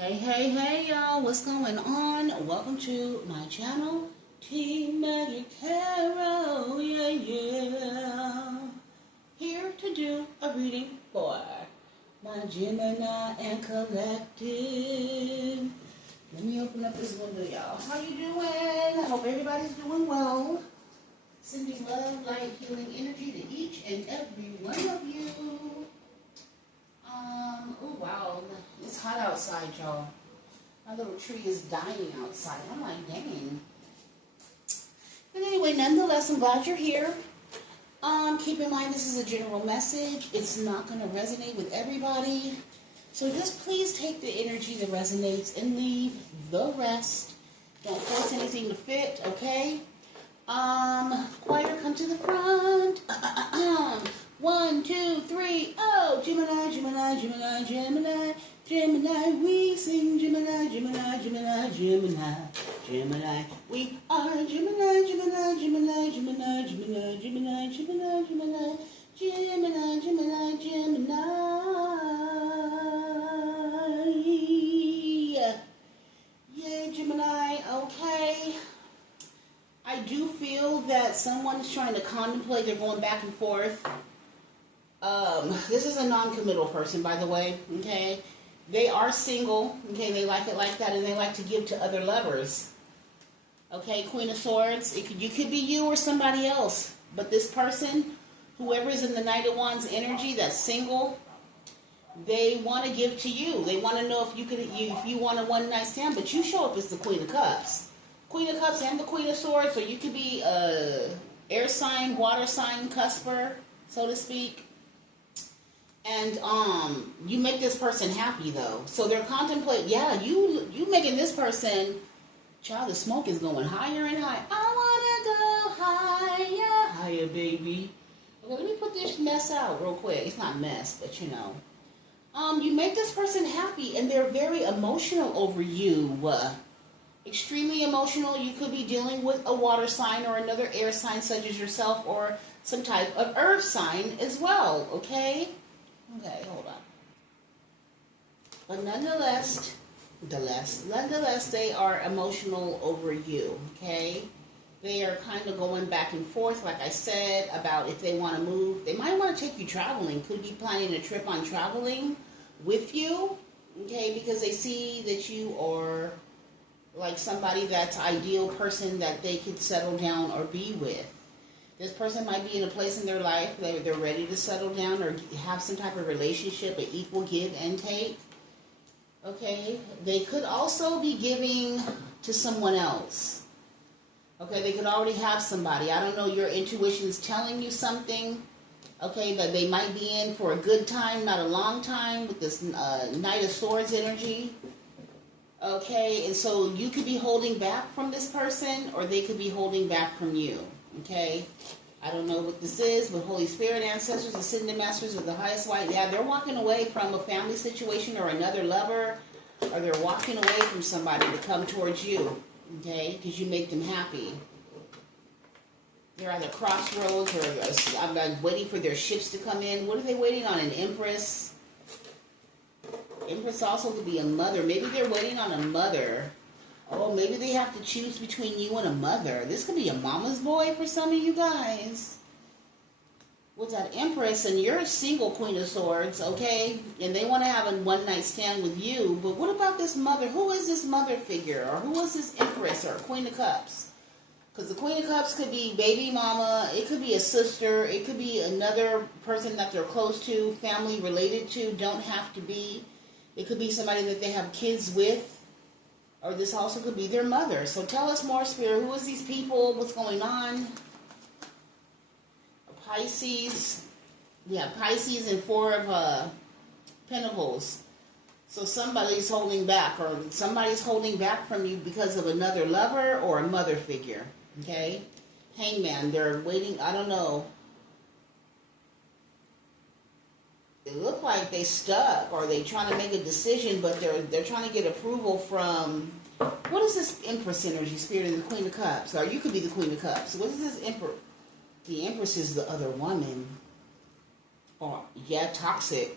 Hey, y'all, what's going on? Welcome to my channel, tgirlmagick, yeah. Here to do a reading for my Gemini and Collective. Let me open up this window, y'all. How you doing? I hope everybody's doing well. Sending love, light, healing energy to each and every one of you. Oh wow, it's hot outside, y'all. My little tree is dying outside. I'm like, dang. But anyway, nonetheless, I'm glad you're here. Keep in mind, this is a general message. It's not going to resonate with everybody. So just please take the energy that resonates and leave the rest. Don't force anything to fit, okay? Choir, come to the front. 1, 2, 3, oh, Gemini, Gemini, Gemini, Gemini, Gemini, we sing Gemini, Gemini, Gemini, Gemini, Gemini, we are Gemini, Gemini, Gemini, Gemini, Gemini, Gemini, Gemini, Gemini, Gemini, Gemini, Gemini. Yay, Gemini, okay. I do feel that someone is trying to contemplate, they're going back and forth. This is a non-committal person, by the way, okay? They are single, okay? They like it like that, and they like to give to other lovers. Okay, Queen of Swords, you could be you or somebody else, but this person, whoever is in the Knight of Wands energy that's single, they want to give to you. They want to know if you want a one-night stand, but you show up as the Queen of Cups. Queen of Cups and the Queen of Swords, or you could be air sign, water sign, cusper, so to speak. And you make this person happy though. So they're contemplating, yeah, you making this person, child, the smoke is going higher and higher. I wanna go higher, higher, baby. Okay, let me put this mess out real quick. It's not mess, but you know. You make this person happy and they're very emotional over you. Extremely emotional. You could be dealing with a water sign or another air sign such as yourself, or some type of earth sign as well, okay? Okay, hold on. But nonetheless, they are emotional over you, okay? They are kind of going back and forth, like I said, about if they want to move. They might want to take you traveling. Could be planning a trip on traveling with you, okay? Because they see that you are like somebody that's ideal person that they could settle down or be with. This person might be in a place in their life that they're ready to settle down or have some type of relationship, an equal give and take. Okay? They could also be giving to someone else. Okay? They could already have somebody. I don't know, your intuition is telling you something. Okay? That they might be in for a good time, not a long time, with this Knight of Swords energy. Okay? And so you could be holding back from this person, or they could be holding back from you. Okay, I don't know what this is, but Holy Spirit, ancestors, ascended masters of the highest light, yeah, they're walking away from a family situation or another lover, or they're walking away from somebody to come towards you, okay, because you make them happy. They're either Crossroads or I'm waiting for their ships to come in. What are they waiting on? An Empress? Empress also could be a mother. Maybe they're waiting on a mother. Oh, maybe they have to choose between you and a mother. This could be a mama's boy for some of you guys. With that Empress, and you're a single Queen of Swords, okay? And they want to have a one-night stand with you. But what about this mother? Who is this mother figure? Or who is this Empress or Queen of Cups? Because the Queen of Cups could be baby mama. It could be a sister. It could be another person that they're close to, family related to. Don't have to be. It could be somebody that they have kids with. Or this also could be their mother. So tell us more, Spirit. Who is these people? What's going on? A Pisces. We have Pisces and 4 of Pentacles. So somebody's holding back, or somebody's holding back from you because of another lover or a mother figure. Okay? Hangman. They're waiting. I don't know. It look like they stuck, or they trying to make a decision, but they're trying to get approval from, what is this Empress energy, Spirit, and the Queen of Cups? Or you could be the Queen of Cups. What is this Empress? The Empress is the other woman. Or, yeah, toxic.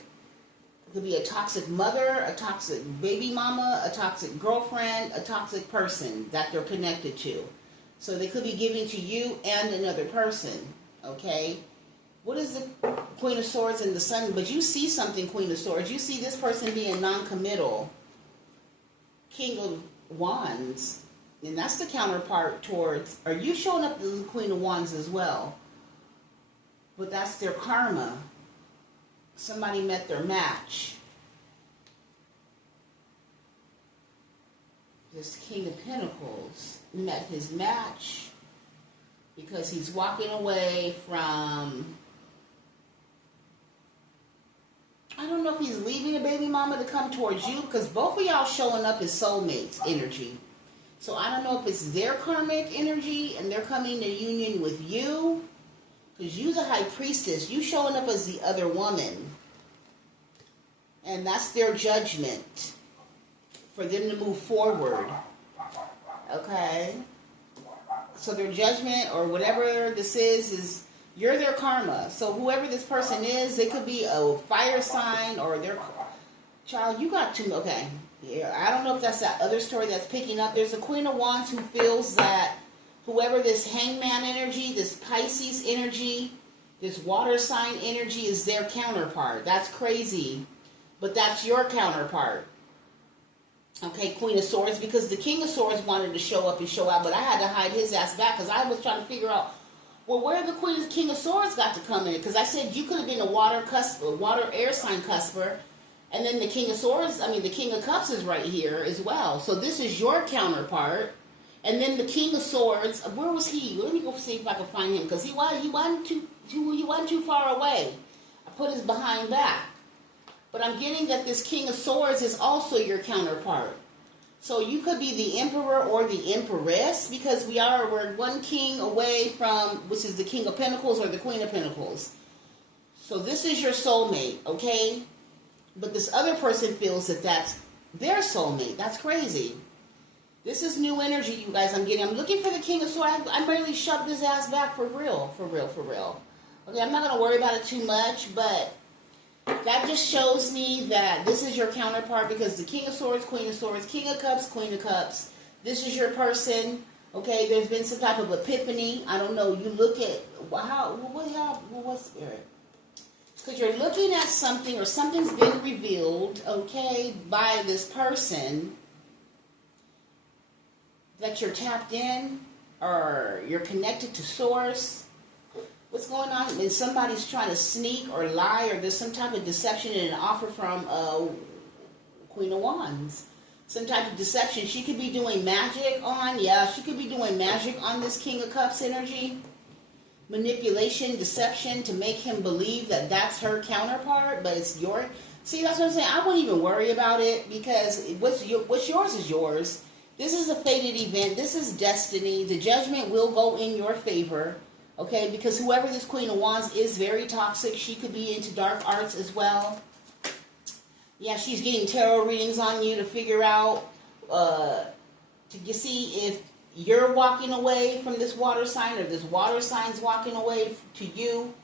could be a toxic mother, a toxic baby mama, a toxic girlfriend, a toxic person that they're connected to. So they could be giving to you and another person, okay? What is the Queen of Swords and the Sun? But you see something, Queen of Swords. You see this person being non-committal. King of Wands. And that's the counterpart towards... Are you showing up as the Queen of Wands as well? But that's their karma. Somebody met their match. This King of Pentacles met his match because he's walking away from... I don't know if he's leaving a baby mama to come towards you, because both of y'all showing up as soulmates energy. So I don't know if it's their karmic energy and they're coming to union with you, because you the high priestess, you showing up as the other woman. And that's their judgment for them to move forward. Okay? So their judgment or whatever this is you're their karma. So whoever this person is, they could be a fire sign or their child. You got to, okay. Yeah, I don't know if that's that other story that's picking up. There's a Queen of Wands who feels that whoever this hangman energy, this Pisces energy, this water sign energy is their counterpart. That's crazy. But that's your counterpart. Okay, Queen of Swords, because the King of Swords wanted to show up and show out, but I had to hide his ass back because I was trying to figure out, well, where the King of Swords got to come in? Because I said you could have been a water air sign cusper, and then the King of Swords, the King of Cups is right here as well. So this is your counterpart, and then the King of Swords. Where was he? Let me go see if I can find him, because he wasn't too far away. I put his behind back, but I'm getting that this King of Swords is also your counterpart. So you could be the Emperor or the Empress, because we're one king away from, which is the King of Pentacles or the Queen of Pentacles. So this is your soulmate, okay? But this other person feels that that's their soulmate. That's crazy. This is new energy, you guys, I'm getting. I'm looking for the King of Swords. I really shoved his ass back for real. Okay, I'm not going to worry about it too much, but that just shows me that this is your counterpart, because the King of Swords, Queen of Swords, King of Cups, Queen of Cups, this is your person. Okay, there's been some type of epiphany. I don't know. You look at, what's spirit? Because you're looking at something, or something's been revealed, okay, by this person that you're tapped in, or you're connected to source. What's going on? And somebody's trying to sneak or lie, or there's some type of deception in an offer from Queen of Wands. Some type of deception. She could be doing magic on, she could be doing magic on this King of Cups energy. Manipulation, deception to make him believe that that's her counterpart, but it's your... See, that's what I'm saying. I won't even worry about it, because what's yours is yours. This is a fated event. This is destiny. The judgment will go in your favor. Okay, because whoever this Queen of Wands is very toxic. She could be into dark arts as well. Yeah, she's getting tarot readings on you to figure out, to see if you're walking away from this water sign, or this water sign's walking away to you.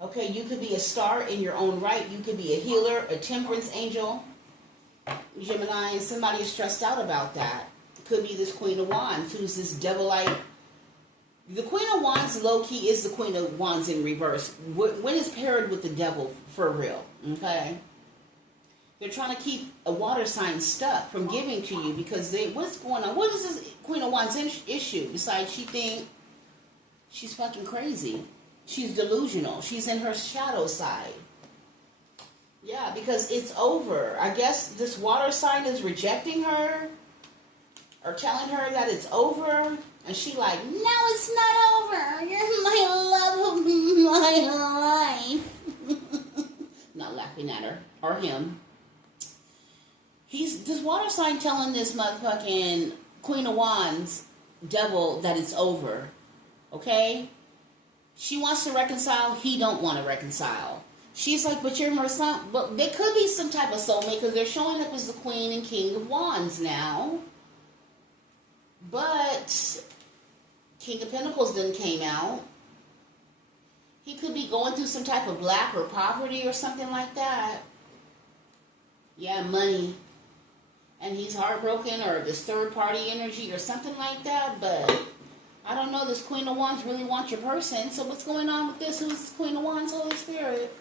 Okay, you could be a star in your own right. You could be a healer, a temperance angel. Gemini, somebody is stressed out about that. It could be this Queen of Wands, who's this devilite. The Queen of Wands, low-key, is the Queen of Wands in reverse. When it's paired with the devil, for real, okay? They're trying to keep a water sign stuck from giving to you, because what's going on? What is this Queen of Wands issue? Besides, she thinks she's fucking crazy. She's delusional. She's in her shadow side. Yeah, because it's over. I guess this water sign is rejecting her, or telling her that it's over. And she like, no, it's not over. You're my love of my life. Not laughing at her. Or him. This water sign telling this motherfucking Queen of Wands devil that it's over. Okay? She wants to reconcile. He don't want to reconcile. She's like, but you're my son. But they could be some type of soulmate, because they're showing up as the Queen and King of Wands now. But King of Pentacles then came out. He could be going through some type of lack or poverty or something like that. Yeah, money. And he's heartbroken, or this third party energy or something like that. But I don't know, this Queen of Wands really wants your person. So what's going on with this? Who's this Queen of Wands, Holy Spirit?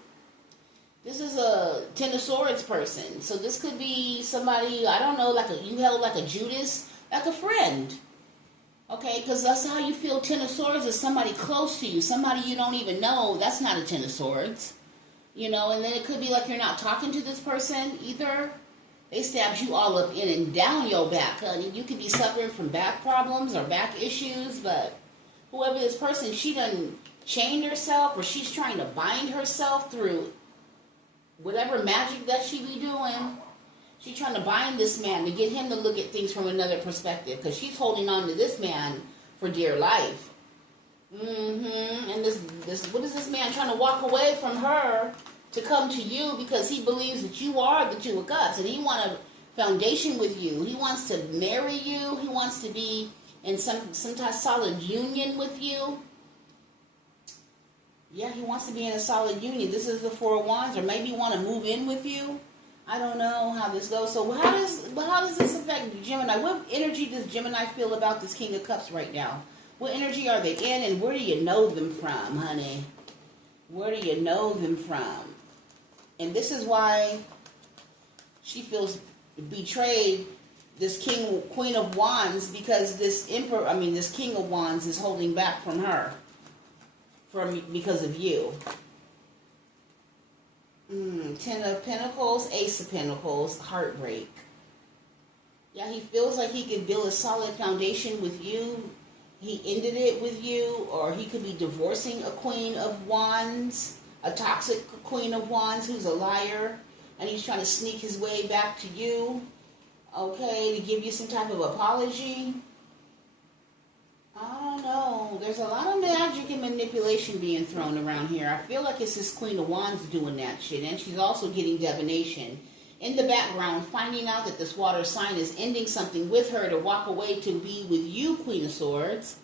This is a Ten of Swords person. So this could be somebody, I don't know, you held like a Judas, like a friend. Okay, because that's how you feel. Ten of Swords is somebody close to you, somebody you don't even know. That's not a Ten of Swords. You know, and then it could be like you're not talking to this person either. They stabbed you all up in and down your back, honey. You could be suffering from back problems or back issues, but whoever this person, she done chained herself, or she's trying to bind herself through whatever magic that she be doing. She's trying to bind this man to get him to look at things from another perspective, because she's holding on to this man for dear life. And this what is this man trying to walk away from her to come to you, because he believes that you are the Two of Cups, and he wants a foundation with you. He wants to marry you. He wants to be in some type of solid union with you. Yeah, he wants to be in a solid union. This is the Four of Wands, or maybe want to move in with you. I don't know how this goes. So how does this affect Gemini? What energy does Gemini feel about this King of Cups right now? What energy are they in, and where do you know them from, honey? Where do you know them from? And this is why she feels betrayed, this Queen of Wands, because this King of Wands is holding back from her. Because of you. Ten of Pentacles, Ace of Pentacles, heartbreak. Yeah, he feels like he could build a solid foundation with you. He ended it with you, or he could be divorcing a Queen of Wands, a toxic Queen of Wands who's a liar, and he's trying to sneak his way back to you, okay, to give you some type of apology. I don't know. There's a lot of magic and manipulation being thrown around here. I feel like it's this Queen of Wands doing that shit. And she's also getting divination in the background, finding out that this water sign is ending something with her to walk away to be with you, Queen of Swords.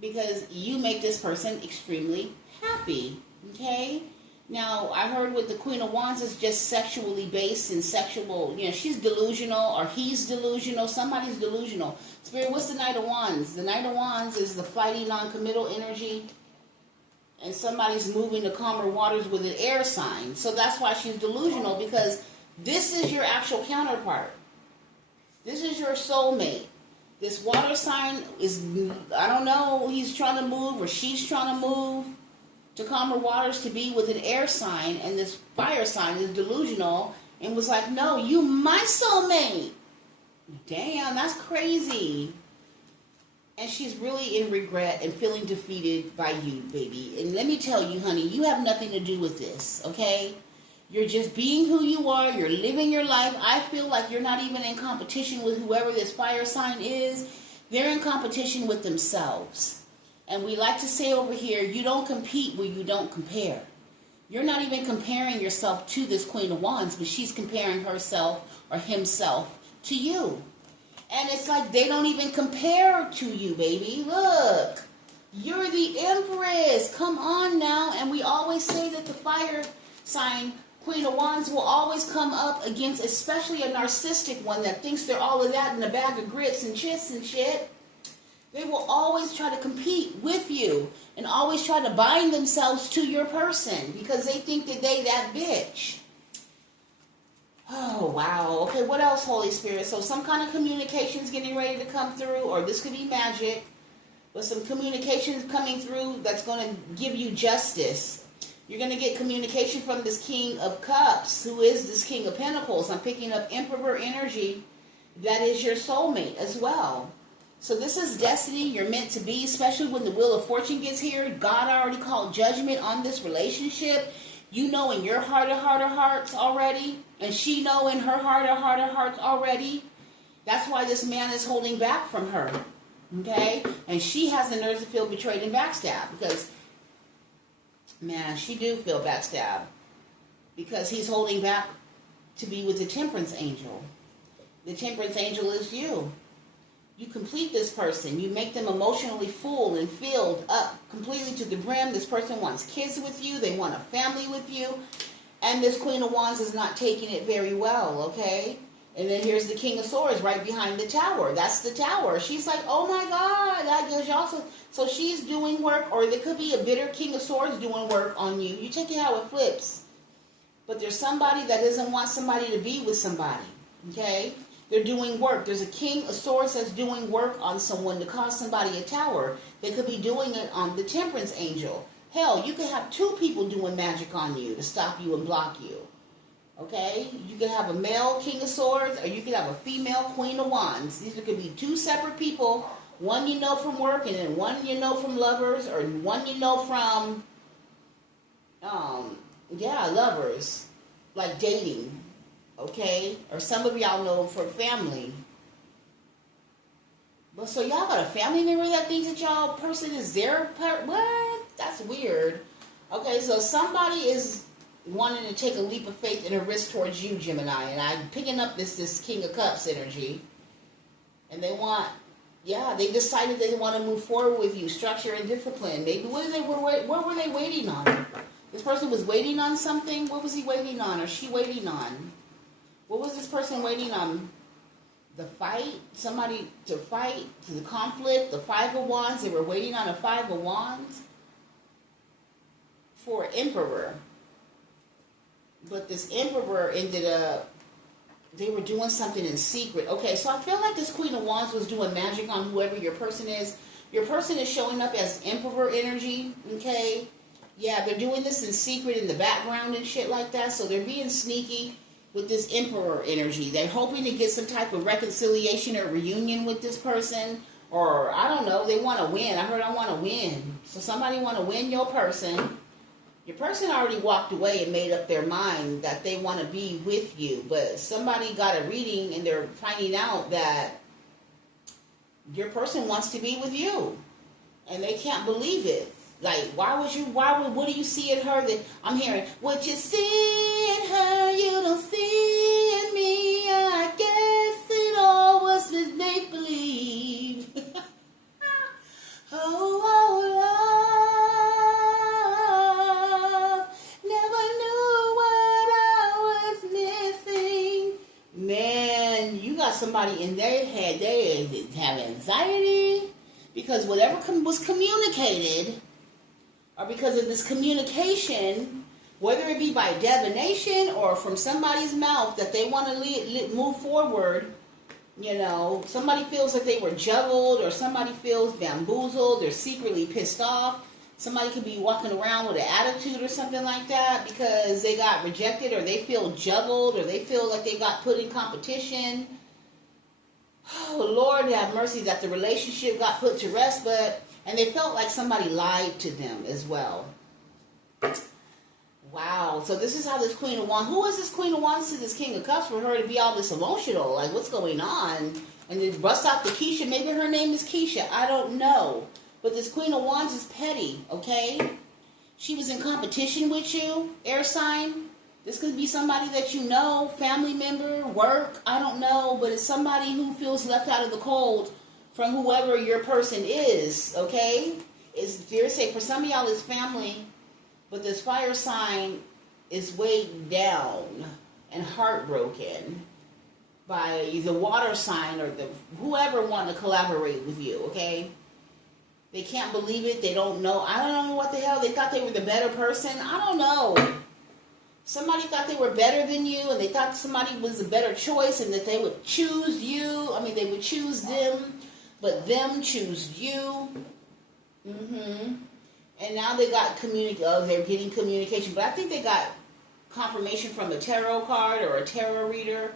Because you make this person extremely happy. Okay? Now, I heard with the Queen of Wands is just sexually based and sexual. You know, she's delusional, or he's delusional. Somebody's delusional. Spirit, what's the Knight of Wands? The Knight of Wands is the flighty, non-committal energy. And somebody's moving to calmer waters with an air sign. So that's why she's delusional, because this is your actual counterpart. This is your soulmate. This water sign is, I don't know, he's trying to move or she's trying to move to calmer waters to be with an air sign, and this fire sign is delusional and was like, no, you my soulmate. Damn, that's crazy. And she's really in regret and feeling defeated by you, baby. And let me tell you, honey, you have nothing to do with this, okay? You're just being who you are. You're living your life. I feel like you're not even in competition with whoever this fire sign is. They're in competition with themselves. And we like to say over here, you don't compete where you don't compare. You're not even comparing yourself to this Queen of Wands, but she's comparing herself or himself to you. And it's like they don't even compare to you, baby. Look, you're the Empress. Come on now. And we always say that the fire sign Queen of Wands will always come up against, especially a narcissistic one that thinks they're all of that in a bag of grits and chips and shit. They will always try to compete with you and always try to bind themselves to your person because they think that they that bitch. Oh, wow. Okay, what else, Holy Spirit? So some kind of communication is getting ready to come through, or this could be magic, but some communication coming through that's going to give you justice. You're going to get communication from this King of Cups, who is this King of Pentacles. I'm picking up Emperor energy. That is your soulmate as well. So this is destiny. You're meant to be, especially when the Wheel of Fortune gets here. God already called judgment on this relationship. You know in your heart of hearts already, and she know in her heart of hearts already. That's why this man is holding back from her. Okay? And she has the nerves to feel betrayed and backstabbed, because, man, she do feel backstabbed, because he's holding back to be with the Temperance Angel. The Temperance Angel is you. You complete this person. You make them emotionally full and filled up completely to the brim. This person wants kids with you. They want a family with you. And this Queen of Wands is not taking it very well, okay? And then here's the King of Swords right behind the Tower. That's the Tower. She's like, oh my God, that gives you also. So she's doing work, or there could be a bitter King of Swords doing work on you. You take it how it flips. But there's somebody that doesn't want somebody to be with somebody, okay? They're doing work. There's a King of Swords that's doing work on someone to cause somebody a tower. They could be doing it on the Temperance Angel. Hell, you could have two people doing magic on you to stop you and block you. Okay? You could have a male King of Swords, or you could have a female Queen of Wands. These could be two separate people. One you know from work, and then one you know from lovers, or one you know from, lovers. Like dating. Okay? Or some of y'all know for family. But so y'all got a family member that thinks that y'all person is their part? What? That's weird. Okay, so somebody is wanting to take a leap of faith and a risk towards you, Gemini. And I'm picking up this King of Cups energy. And they they decided they want to move forward with you, structure and discipline. Maybe what were they waiting on? This person was waiting on something? What was he waiting on, or she waiting on? What was this person waiting on? The fight? Somebody to fight? To the conflict? The Five of Wands? They were waiting on a Five of Wands? For Emperor. But this Emperor ended up, they were doing something in secret. Okay, so I feel like this Queen of Wands was doing magic on whoever your person is. Your person is showing up as Emperor energy, okay? Yeah, they're doing this in secret in the background and shit like that, so they're being sneaky with this Emperor energy. They're hoping to get some type of reconciliation or reunion with this person, or I don't know, they want to win. I heard I want to win. So somebody want to win your person. Your person already walked away and made up their mind that they want to be with you, but somebody got a reading and they're finding out that your person wants to be with you, and they can't believe it. Like, what do you see in her that I'm hearing? What you see in her, you don't see in me. I guess it all was just make-believe. Oh, love, never knew what I was missing. Man, you got somebody in their head, they have anxiety because whatever was communicated, or because of this communication, whether it be by divination or from somebody's mouth that they want to move forward, you know, somebody feels like they were juggled, or somebody feels bamboozled, they're secretly pissed off. Somebody could be walking around with an attitude or something like that because they got rejected, or they feel juggled, or they feel like they got put in competition. Oh, Lord have mercy that the relationship got put to rest, and they felt like somebody lied to them as well. Wow. So this is how this Queen of Wands, who is this Queen of Wands to this King of Cups for her to be all this emotional? Like, what's going on? And then bust out the Keisha. Maybe her name is Keisha. I don't know. But this Queen of Wands is petty, okay? She was in competition with you, air sign. This could be somebody that you know, family member, work, I don't know. But it's somebody who feels left out of the cold from whoever your person is, okay? It's dare say for some of y'all it's family, but this fire sign is weighed down and heartbroken by the water sign or the whoever want to collaborate with you, okay? They can't believe it. They don't know. I don't know what the hell. They thought they were the better person. I don't know. Somebody thought they were better than you, and they thought somebody was a better choice and that they would choose you. I mean, they would choose them, but them choose you. And now they got they're getting communication. But I think they got confirmation from a tarot card or a tarot reader.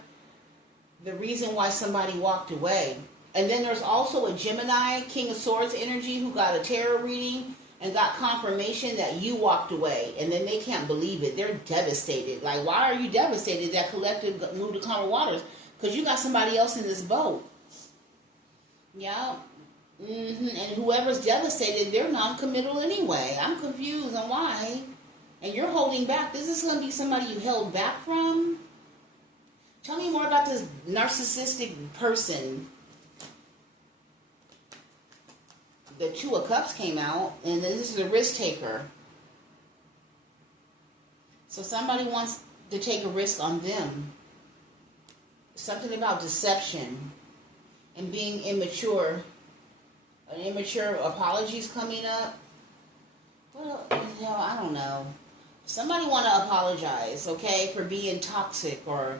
The reason why somebody walked away. And then there's also a Gemini, King of Swords energy, who got a tarot reading and got confirmation that you walked away. And then they can't believe it. They're devastated. Like, why are you devastated that collective moved to calmer waters? Because you got somebody else in this boat. Yeah. And whoever's devastated, they're non-committal anyway. I'm confused on why. And you're holding back. This is going to be somebody you held back from. Tell me more about this narcissistic person. The Two of Cups came out, and then this is a risk taker. So somebody wants to take a risk on them. Something about deception and being immature. An immature apologies coming up. Well, I don't know. Somebody want to apologize, okay, for being toxic or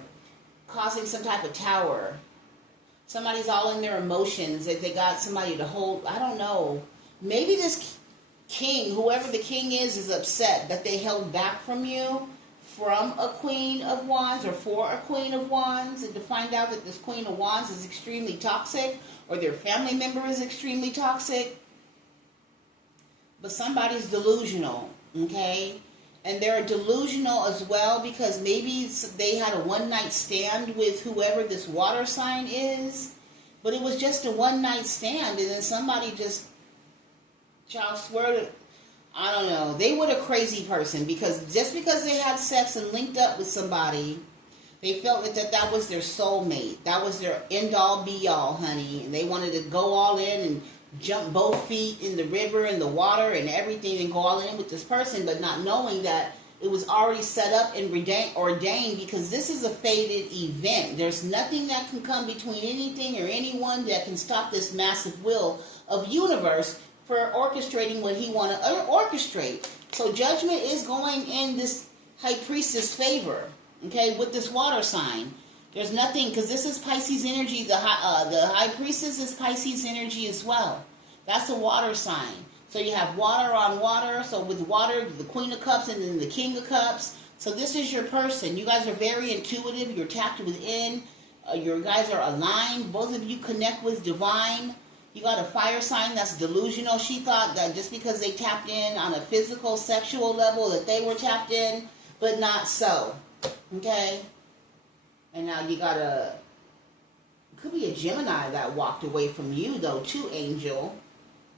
causing some type of tower. Somebody's all in their emotions. If they got somebody to hold, I don't know. Maybe this king, whoever the king is upset that they held back from you from a Queen of Wands or for a Queen of Wands, and to find out that this Queen of Wands is extremely toxic or their family member is extremely toxic. But somebody's delusional, okay? And they're delusional as well because maybe they had a one-night stand with whoever this water sign is, but it was just a one-night stand, and then somebody just, child swear to, I don't know, they were a crazy person because just because they had sex and linked up with somebody, they felt that was their soulmate. That was their end-all, be-all, honey, and they wanted to go all in and jump both feet in the river and the water and everything and go all in with this person, but not knowing that it was already set up and ordained because this is a fated event. There's nothing that can come between anything or anyone that can stop this massive will of universe for orchestrating what he want to orchestrate. So judgment is going in this high priestess favor, okay, with this water sign. There's nothing, because this is Pisces energy. The high priestess is Pisces energy as well. That's a water sign. So you have water on water. So with water, the Queen of Cups and then the King of Cups. So this is your person. You guys are very intuitive. You're tapped within. Your guys are aligned. Both of you connect with divine. You got a fire sign that's delusional. She thought that just because they tapped in on a physical, sexual level that they were tapped in, but not so. Okay? And now you got could be a Gemini that walked away from you though, too, Angel.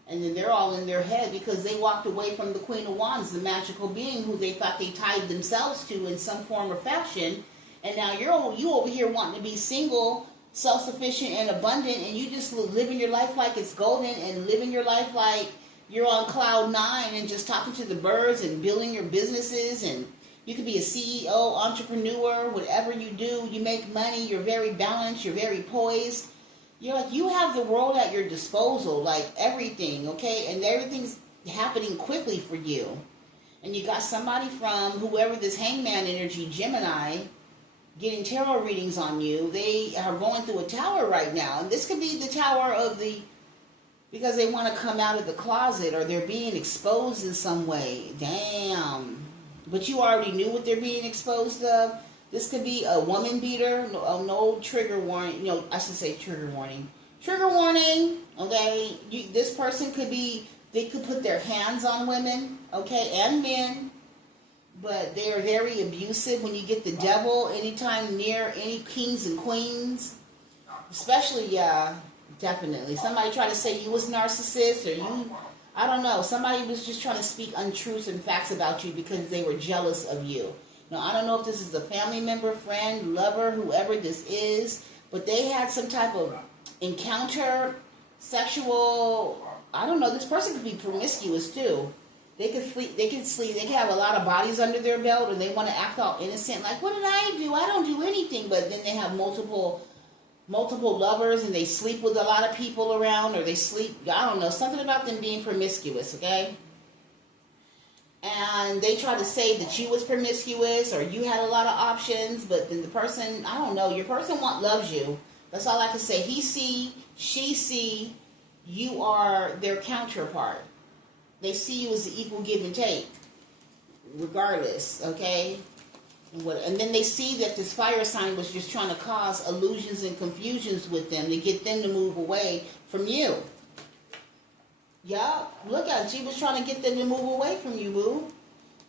And then they're all in their head because they walked away from the Queen of Wands, the magical being who they thought they tied themselves to in some form or fashion. And now you over here wanting to be single, self-sufficient, and abundant, and you just living your life like it's golden and living your life like you're on cloud nine and just talking to the birds and building your businesses. And you could be a CEO, entrepreneur, whatever you do. You make money. You're very balanced. You're very poised. You're like, you have the world at your disposal, like everything, okay? And everything's happening quickly for you. And you got somebody from whoever this hangman energy, Gemini, getting tarot readings on you. They are going through a tower right now. And this could be the tower of because they want to come out of the closet or they're being exposed in some way. Damn. But you already knew what they're being exposed of. This could be a woman beater. No trigger warning. I should say trigger warning. Trigger warning, okay? This person could be, they could put their hands on women, okay, and men. But they are very abusive. When you get the devil anytime near any kings and queens, especially, yeah, definitely. Somebody tried to say you was narcissist or you, I don't know. Somebody was just trying to speak untruths and facts about you because they were jealous of you. Now, I don't know if this is a family member, friend, lover, whoever this is, but they had some type of encounter, sexual, I don't know. This person could be promiscuous too. They could sleep, they could have a lot of bodies under their belt, and they want to act all innocent, like, what did I do? I don't do anything. But then they have multiple lovers, and they sleep with a lot of people around, or they sleep, I don't know, something about them being promiscuous, okay? And they try to say that you was promiscuous, or you had a lot of options, but then the person, I don't know, your person loves you. That's all I can say. He see, she see, you are their counterpart. They see you as the equal give and take, regardless, okay? And then they see that this fire sign was just trying to cause illusions and confusions with them to get them to move away from you. Yeah, look at it. She was trying to get them to move away from you, boo.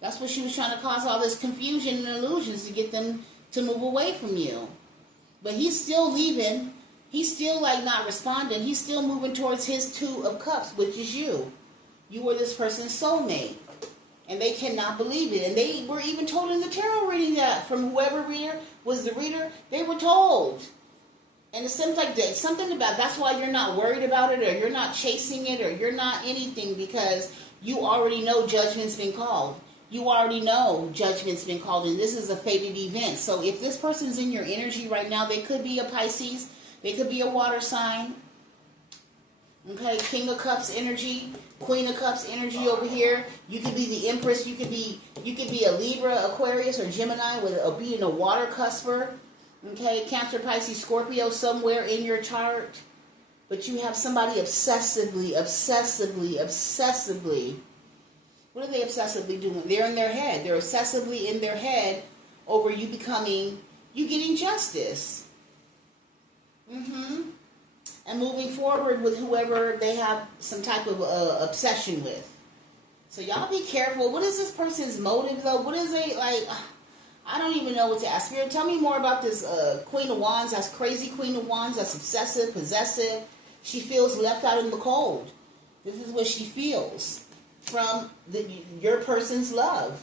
That's what she was trying to cause, all this confusion and illusions to get them to move away from you. But he's still leaving. He's still like not responding. He's still moving towards his Two of Cups, which is you. You were this person's soulmate. And they cannot believe it. And they were even told in the tarot reading that from whoever reader was the reader, they were told. And it seems like something about, that's why you're not worried about it, or you're not chasing it, or you're not anything, because you already know judgment's been called. you already know judgment's been called in. This is a fated event. So if this person's in your energy right now, they could be a Pisces, they could be a water sign. Okay, King of Cups energy, Queen of Cups energy over here. You could be the Empress. You could be a Libra, Aquarius, or Gemini with being a water cusper. Okay, Cancer, Pisces, Scorpio somewhere in your chart. But you have somebody obsessively. What are they obsessively doing? They're in their head. They're obsessively in their head over you getting justice. And moving forward with whoever they have some type of obsession with. So y'all be careful. What is this person's motive though? What is it like? I don't even know what to ask. Spirit, tell me more about this Queen of Wands. That's crazy Queen of Wands. That's obsessive, possessive. She feels left out in the cold. This is what she feels from your person's love.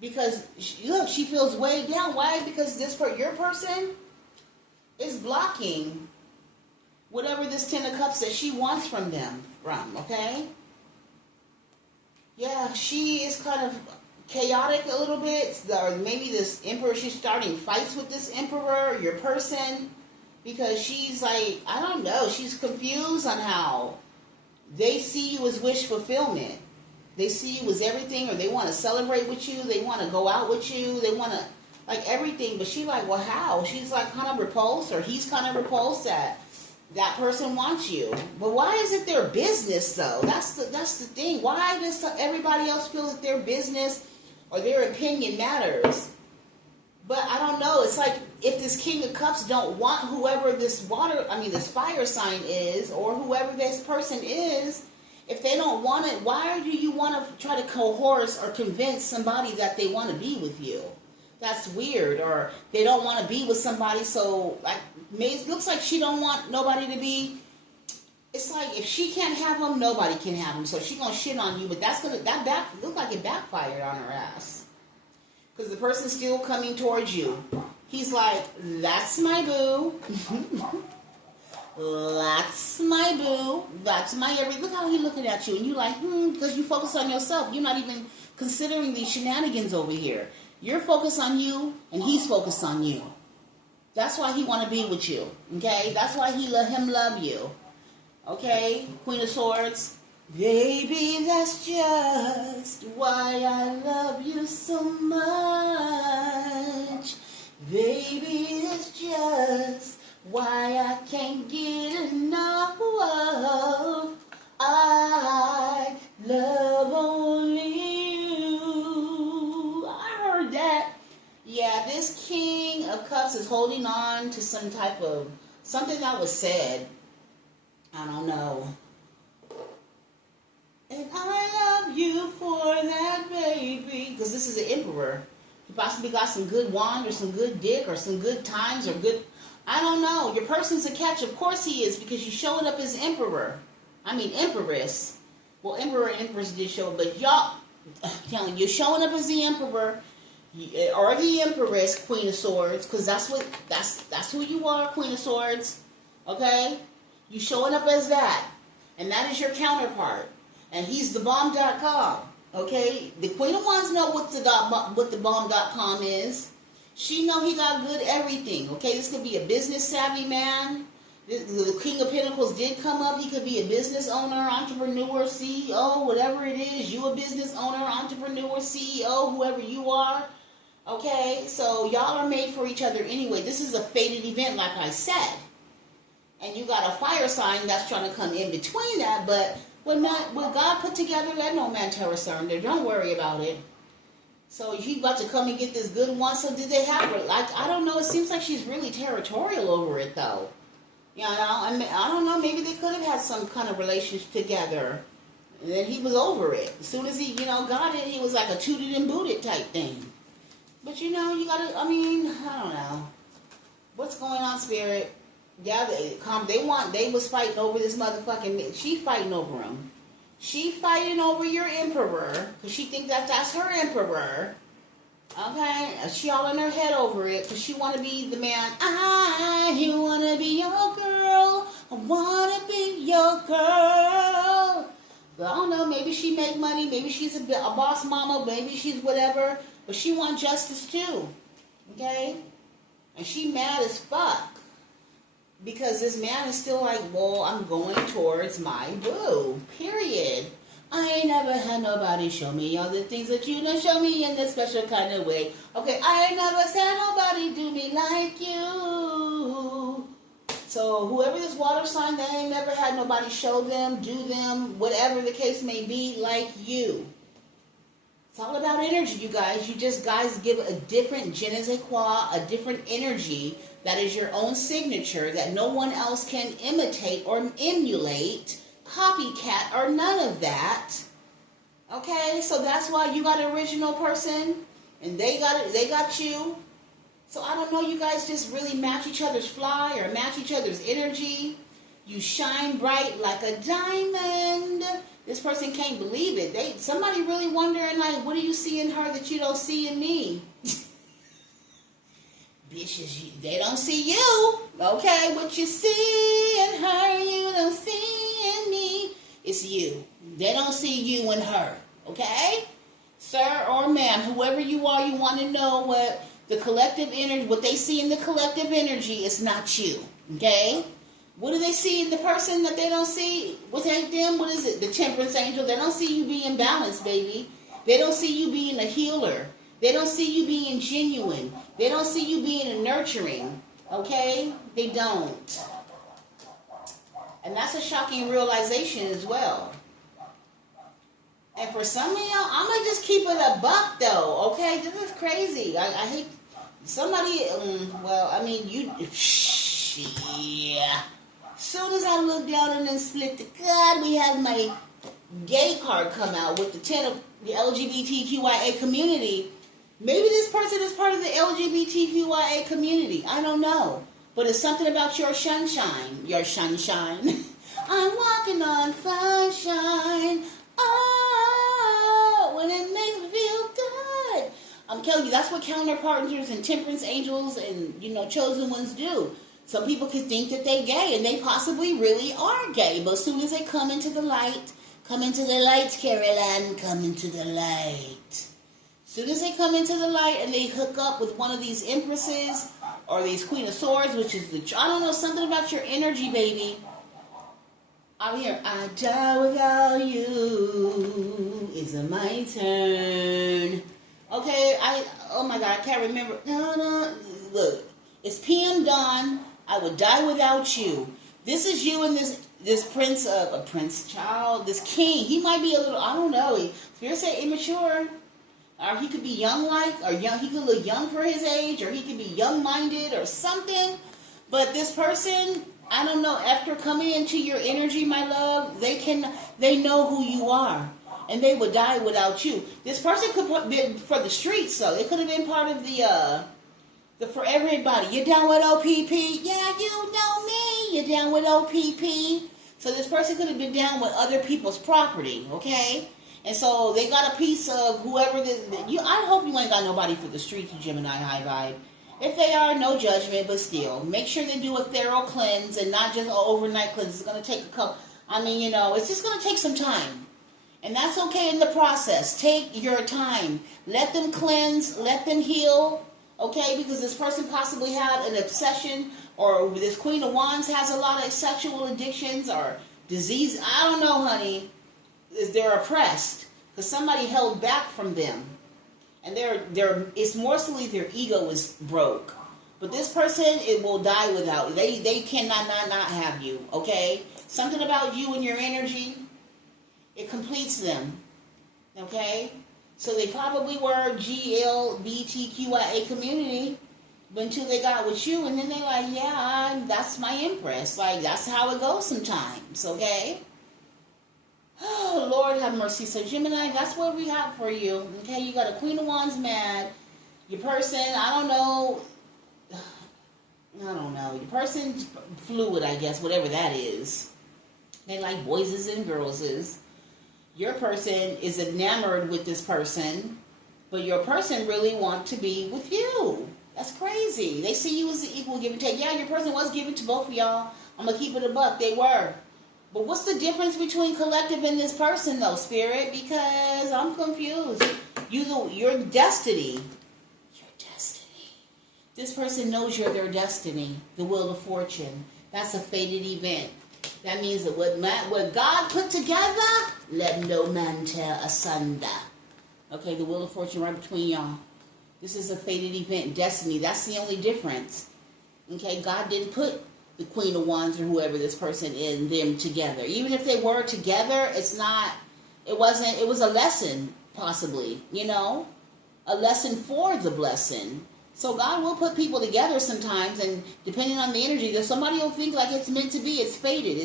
Because, look, she feels weighed down. Why? Because your person is blocking whatever this Ten of Cups that she wants from them, okay? Yeah, she is kind of chaotic a little bit. Or maybe this Emperor, she's starting fights with this Emperor, your person, because she's like, I don't know, she's confused on how they see you as wish fulfillment. They see you as everything, or they want to celebrate with you, they want to go out with you, they want to, like, everything, but she's like, well, how? She's like kind of repulsed, or he's kind of repulsed that person wants you. But why is it their business, though? That's the thing. Why does everybody else feel that their business or their opinion matters? But I don't know. It's like if this King of Cups don't want whoever this fire sign is, or whoever this person is, if they don't want it, why do you want to try to coerce or convince somebody that they want to be with you? That's weird. Or they don't want to be with somebody, so like it looks like she don't want nobody to be. It's like if she can't have them, nobody can have them. So she gonna shit on you, but look like it backfired on her ass. Because the person's still coming towards you. He's like, that's my boo. That's my boo. That's my everything. Look how he's looking at you. And you like, because you focus on yourself. You're not even considering these shenanigans over here. You're focused on you, and he's focused on you. That's why he want to be with you. Okay? That's why he let him love you. Okay? Queen of Swords. Baby, that's just why I love you so much. Baby, that's just why I can't get enough of. I love only you. I heard that. Yeah, this King of Cups is holding on to some type of something that was said. I don't know. And I love you for that, baby. Because this is an Emperor. He possibly got some good wand or some good dick or some good times or good... I don't know. Your person's a catch. Of course he is, because you showing up as Emperor. Empress. Well, Emperor and Empress did show up, but y'all... I'm telling you, showing up as the Emperor or the Empress, Queen of Swords, because that's who you are, Queen of Swords. Okay? You showing up as that. And that is your counterpart. And he's the bomb.com, okay? The Queen of Wands know what the bomb.com is. She know he got good everything, okay? This could be a business savvy man. The King of Pentacles did come up. He could be a business owner, entrepreneur, CEO, whatever it is. You a business owner, entrepreneur, CEO, whoever you are, okay? So y'all are made for each other anyway. This is a fated event, like I said. And you got a fire sign that's trying to come in between that, but... What God put together, let no man tear asunder. Don't worry about it. So he about to come and get this good one. So did they have her? Like, I don't know. It seems like she's really territorial over it, though. You know, I don't know. Maybe they could have had some kind of relationship together. And then he was over it. As soon as he, got it, he was like a tooted and booted type thing. But, you gotta, I don't know. What's going on, Spirit? Yeah, they was fighting over this motherfucking, she fighting over him. She fighting over your Emperor, because she thinks that's her Emperor. Okay? She all in her head over it, because she want to be the man. I want to be your girl. I want to be your girl. But I don't know, maybe she make money, maybe she's a boss mama, maybe she's whatever, but she want justice too, okay? And she mad as fuck because this man is still like, well, I'm going towards my boo, period. I ain't never had nobody show me all the things that you done show me in this special kind of way. Okay, I ain't never said nobody do me like you. So whoever this water sign, they ain't never had nobody show them, do them, whatever the case may be, like you. It's all about energy, you guys. You just, guys, give a different je ne sais quoi, a different energy that is your own signature that no one else can imitate or emulate, copycat, or none of that. Okay, so that's why you got an original person, and they got you. So I don't know, you guys just really match each other's fly or match each other's energy. You shine bright like a diamond. This person can't believe it. Somebody really wondering, like, what do you see in her that you don't see in me? Bitches, they don't see you. Okay, what you see in her, you don't see in me. It's you. They don't see you in her. Okay? Sir or ma'am, whoever you are, you want to know what the collective energy, what they see in the collective energy is not you. Okay? What do they see in the person that they don't see? What's that them? What is it? The temperance angel. They don't see you being balanced, baby. They don't see you being a healer. They don't see you being genuine. They don't see you being nurturing. Okay? They don't. And that's a shocking realization as well. And for some of y'all, I'm going to just keep it a buck, though. Okay? This is crazy. I hate somebody, well, I mean, you, yeah. As soon as I look down and then split the God, we have my gay card come out with the 10 of the LGBTQIA community. Maybe this person is part of the LGBTQIA community. I don't know. But it's something about your sunshine. Your sunshine. I'm walking on sunshine. Oh, when it makes me feel good. I'm telling you, that's what counterpartners and temperance angels and, chosen ones do. Some people can think that they're gay, and they possibly really are gay. But as soon as they come into the light, Caroline, come into the light. As soon as they come into the light and they hook up with one of these empresses or these Queen of Swords, which is I don't know, something about your energy, baby. I'm here. I die without you. Is it my turn? Okay, oh my God, I can't remember. No, look. It's PM Dawn. I would die without you. This is you and this prince of a prince child, this king. He might be a little, I don't know. Spirit say immature. Or he could be young-like, or young. He could look young for his age, or he could be young-minded or something. But this person, I don't know, after coming into your energy, my love, they know who you are. And they would die without you. This person could have been for the streets, so it could have been part of the for everybody. You're down with OPP? Yeah, you know me. You're down with OPP. So this person could have been down with other people's property, okay? And so they got a piece of whoever this. I hope you ain't got nobody for the streets, Gemini high vibe. If they are, no judgment, but still, make sure they do a thorough cleanse and not just an overnight cleanse. It's going to take a couple. It's just going to take some time. And that's okay in the process. Take your time. Let them cleanse. Let them heal. Okay? Because this person possibly had an obsession, or this Queen of Wands has a lot of sexual addictions or disease. I don't know, honey. They're oppressed because somebody held back from them. And it's mostly their ego is broke. But this person, it will die without you. They cannot not have you, okay? Something about you and your energy, it completes them, okay? So they probably were GLBTQIA community until they got with you, and then they're like, yeah, that's my empress. Like, that's how it goes sometimes, okay? Oh, Lord have mercy. So, Gemini, that's what we have for you. Okay, you got a Queen of Wands mad. Your person, I don't know. Your person's fluid, I guess, whatever that is. They like boyses and girlses. Your person is enamored with this person, but your person really wants to be with you. That's crazy. They see you as the equal give and take. Yeah, your person was giving to both of y'all. I'm going to keep it a buck. They were. But what's the difference between collective and this person, though, Spirit? Because I'm confused. Your destiny. Your destiny. This person knows you're their destiny. The wheel of fortune. That's a fated event. That means that what God put together, let no man tear asunder. Okay, the wheel of fortune right between y'all. This is a fated event. Destiny. That's the only difference. Okay, God didn't put the Queen of Wands or whoever this person is, them together. Even if they were together, it was a lesson, possibly, a lesson for the blessing. So God will put people together sometimes, and depending on the energy, somebody will think like it's meant to be, it's fated,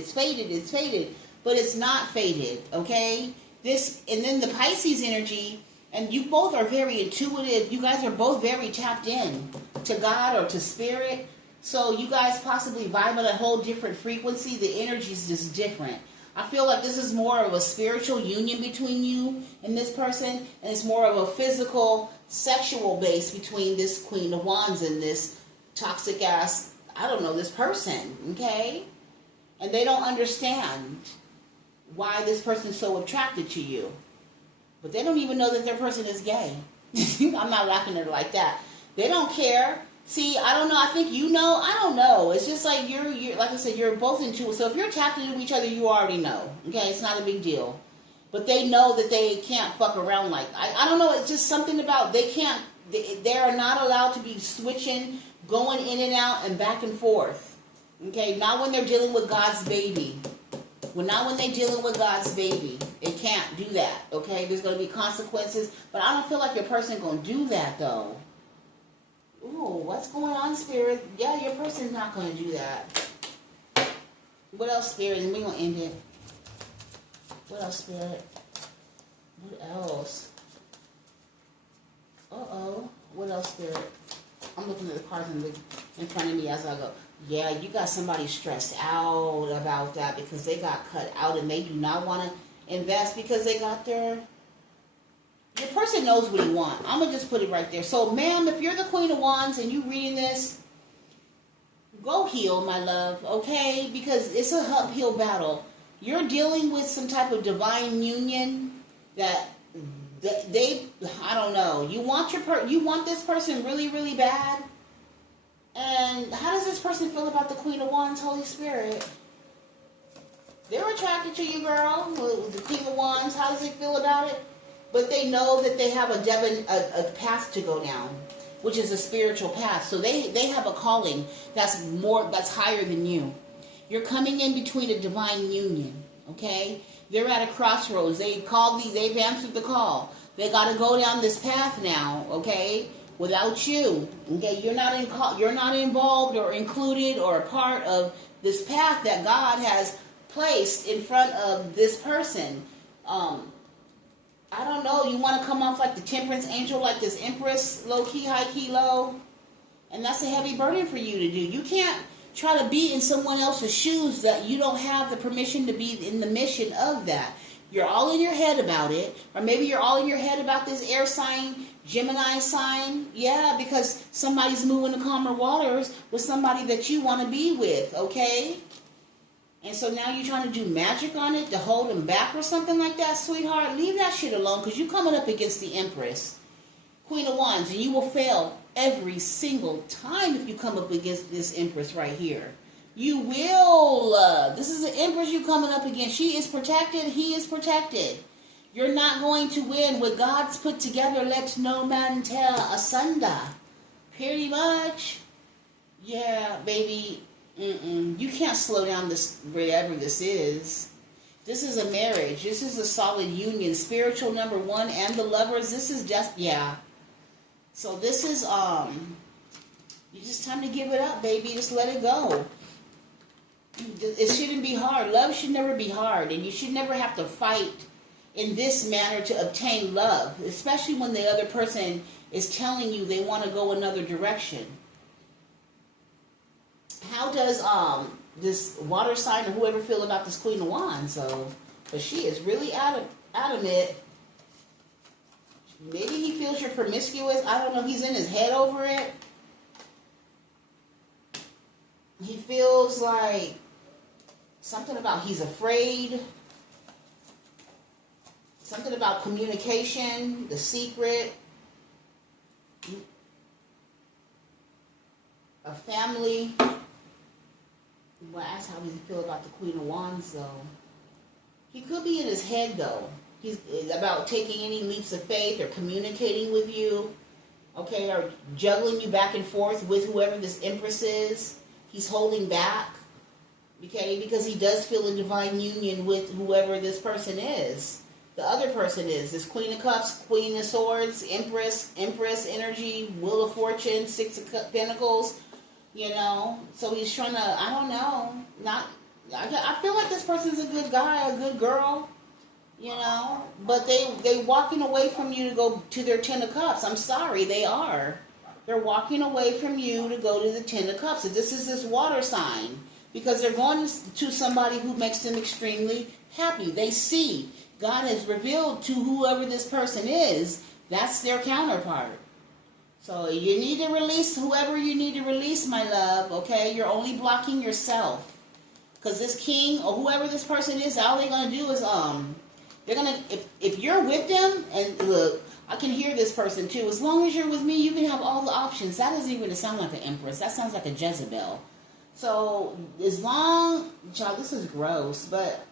but it's not fated, okay? And then the Pisces energy, and you both are very intuitive, you guys are both very tapped in to God or to spirit. So you guys possibly vibe at a whole different frequency. The energy is just different. I feel like this is more of a spiritual union between you and this person, and it's more of a physical, sexual base between this Queen of Wands and this toxic ass, this person, okay? And they don't understand why this person's so attracted to you. But they don't even know that their person is gay. I'm not laughing at it like that. They don't care. See, I don't know. I think I don't know. It's just like you're like I said, you're both into it. So if you're tapped into each other, you already know. Okay, it's not a big deal. But they know that they can't fuck around like I don't know. It's just something about they can't. They are not allowed to be switching, going in and out and back and forth. Okay, not when they're dealing with God's baby. Not when they're dealing with God's baby. They can't do that. Okay, there's going to be consequences. But I don't feel like your person going to do that though. Ooh, what's going on, Spirit? Yeah, your person's not going to do that. What else, Spirit? And we're going to end it. What else, Spirit? What else? Uh-oh. What else, Spirit? I'm looking at the cards in front of me as I go. Yeah, you got somebody stressed out about that because they got cut out and they do not want to invest because they got their... Your person knows what he wants. I'm going to just put it right there. So, ma'am, if you're the Queen of Wands and you reading this, go heal, my love, okay? Because it's an uphill battle. You're dealing with some type of divine union that they I don't know. You want this person really, really bad. And how does this person feel about the Queen of Wands, Holy Spirit? They're attracted to you, girl. The Queen of Wands, how does they feel about it? But they know that they have a path to go down, which is a spiritual path. So they have a calling that's higher than you. You're coming in between a divine union, okay? They're at a crossroads. They've answered the call. They got to go down this path now, okay? Without you, okay? You're not involved or included or a part of this path that God has placed in front of this person. I don't know, you want to come off like the temperance angel, like this empress, low key, high key, low. And that's a heavy burden for you to do. You can't try to be in someone else's shoes that you don't have the permission to be in the mission of that. You're all in your head about it. Or maybe you're all in your head about this air sign, Gemini sign. Yeah, because somebody's moving to calmer waters with somebody that you want to be with, okay? And so now you're trying to do magic on it to hold them back or something like that, sweetheart. Leave that shit alone because you're coming up against the Empress, Queen of Wands, and you will fail every single time if you come up against this Empress right here. You will. This is the Empress you're coming up against. She is protected. He is protected. You're not going to win. What God's put together, let no man tear asunder. Pretty much. Yeah, baby. You can't slow down this, whatever this is. This is a marriage. This is a solid union. Spiritual number one and the lovers. This is just, yeah. So this is, you just time to give it up, baby. Just let it go. It shouldn't be hard. Love should never be hard. And you should never have to fight in this manner to obtain love. Especially when the other person is telling you they want to go another direction. How does this water sign or whoever feel about this Queen of Wands? But she is really adamant. Maybe he feels you're promiscuous. I don't know. He's in his head over it. He feels like Something about he's afraid. Something about communication, the secret. A family. Well, that's how we feel about the Queen of Wands, though. He could be in his head, though. He's about taking any leaps of faith or communicating with you, okay, or juggling you back and forth with whoever this Empress is. He's holding back, okay, because he does feel a divine union with whoever this person is. The other person is this Queen of Cups, Queen of Swords, Empress energy, Wheel of Fortune, Six of Pentacles. You know, so he's trying to, I don't know, I feel like this person's a good guy, a good girl, you know, but they walking away from you to go to their Ten of Cups. I'm sorry, they are. They're walking away from you to go to the Ten of Cups. And this is this water sign, because they're going to somebody who makes them extremely happy. They see God has revealed to whoever this person is, that's their counterpart. So you need to release whoever you need to release, my love, okay? You're only blocking yourself. Because this king or whoever this person is, all they're going to do is, they're going to, if you're with them, and look, I can hear this person too. As long as you're with me, you can have all the options. That doesn't even sound like an Empress. That sounds like a Jezebel. So as long, child, this is gross, but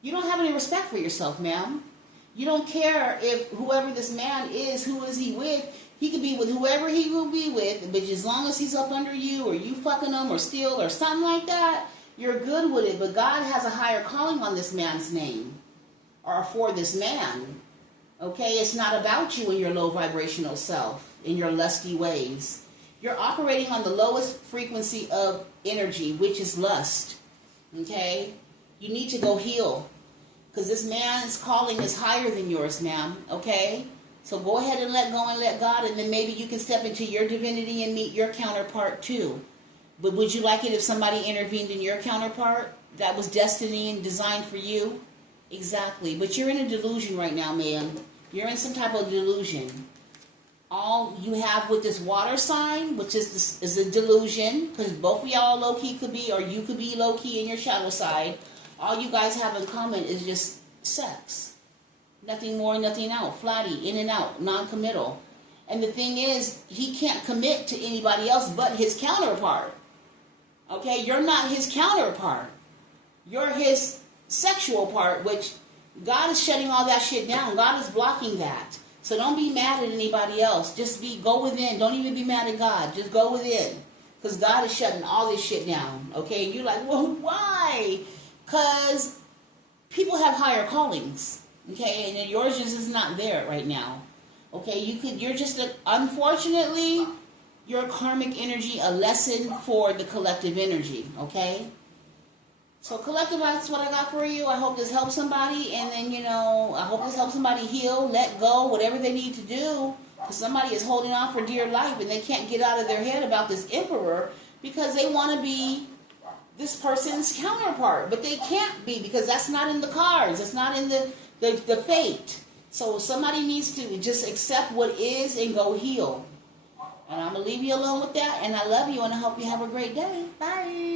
you don't have any respect for yourself, ma'am. You don't care if whoever this man is, who is he with? He could be with whoever he will be with, but as long as he's up under you, or you fucking him, or steal, or something like that, you're good with it. But God has a higher calling on this man's name, or for this man. Okay, it's not about you and your low vibrational self, in your lusty ways. You're operating on the lowest frequency of energy, which is lust. Okay, you need to go heal, because this man's calling is higher than yours, ma'am. Okay. So go ahead and let go and let God, and then maybe you can step into your divinity and meet your counterpart too. But would you like it if somebody intervened in your counterpart that was destiny and designed for you? Exactly. But you're in a delusion right now, ma'am. You're in some type of delusion. All you have with this water sign, which is a delusion, because both of y'all low-key could be, or you could be low-key in your shadow side. All you guys have in common is just sex. Nothing more, nothing out. Flatty, in and out, non-committal. And the thing is, he can't commit to anybody else but his counterpart. Okay? You're not his counterpart. You're his sexual part, which God is shutting all that shit down. God is blocking that. So don't be mad at anybody else. Just go within. Don't even be mad at God. Just go within. Because God is shutting all this shit down. Okay? And you're like, well, why? Because people have higher callings. Okay, and yours just is not there right now. Okay, you're just, unfortunately, your karmic energy, a lesson for the collective energy, okay? So collective, that's what I got for you. I hope this helps somebody, and then, you know, I hope this helps somebody heal, let go, whatever they need to do, because somebody is holding on for dear life, and they can't get out of their head about this emperor, because they want to be this person's counterpart, but they can't be, because that's not in the cards, it's not in the fate. So somebody needs to just accept what is and go heal. And I'm going to leave you alone with that. And I love you and I hope you have a great day. Bye.